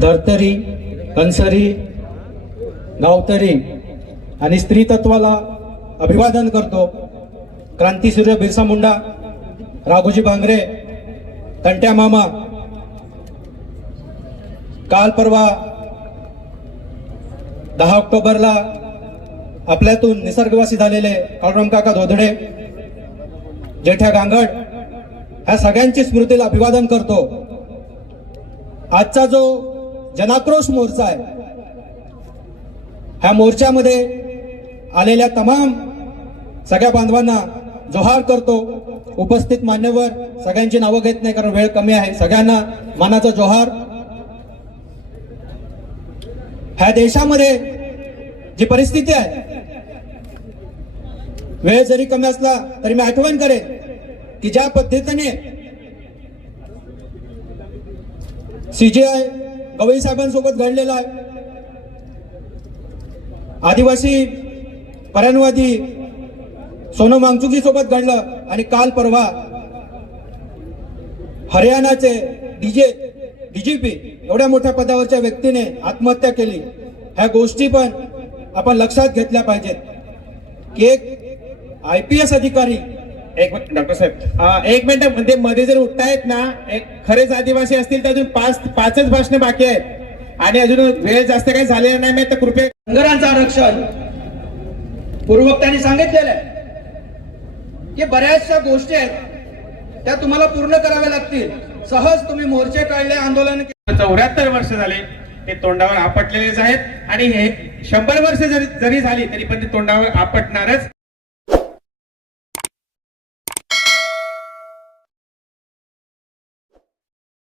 धर्तरी कंसरी गावतरी आणि स्त्रीतत्वाला अभिवादन करतो. क्रांतीसूर्य बिरसा मुंडा राघोजी भांगरे तंट्या मामा काल परवा दहा ऑक्टोबरला आपल्यातून निसर्गवासी झालेले काळराम काका धोदडे जेठ्या गांगड ह्या सगळ्यांची स्मृतीला अभिवादन करतो. आजचा जो जनाक्रोश मोर्चा आहे. ह्या मोर्चामध्ये आलेल्या तमाम सगळ्या बांधवांना जोहार करतो. उपस्थित मान्यवर सगळ्यांची नावं घेत नाही कारण वेळ कमी आहे. सगळ्यांना मानाचा जोहार. ह्या देशामध्ये जी परिस्थिती आहे वेळ जरी कमी असला तरी मी आठवण करेन की ज्या पद्धतीने सीजीआय गवई साहेबांसोबत घडलेला आहे. आदिवासी पर्यानवादी सोनम वांगचुकी सोबत घडलं आणि काल परवा हरियाणाचे डीजे डीजीपी एवढ्या मोठ्या पदावरच्या व्यक्तीने आत्महत्या केली. ह्या गोष्टी पण आपण लक्षात घेतल्या पाहिजेत. की एक आय पी एस अधिकारी एक मिनिट डॉक्टर साहेब. एक मिनिट म्हणजे मध्ये जर उठतायत ना एक खरेच आदिवासी असतील तर अजून पाच पाचच भाषणे बाकी आहेत. आणि अजून वेळ जास्त काही झालेला नाही तर कृपया धनगरांचं आरक्षण पूर्वक्त्यांनी सांगितलेलं आहे. की बऱ्याचशा गोष्टी आहेत त्या तुम्हाला पूर्ण कराव्या लागतील. सहज तुम्ही मोर्चे काढले आंदोलन. चौऱ्याहत्तर वर्ष झाले ते तोंडावर आपटलेलेच आहेत. आणि हे शंभर वर्ष जरी जरी झाली तरी पण ते तोंडावर आपटणारच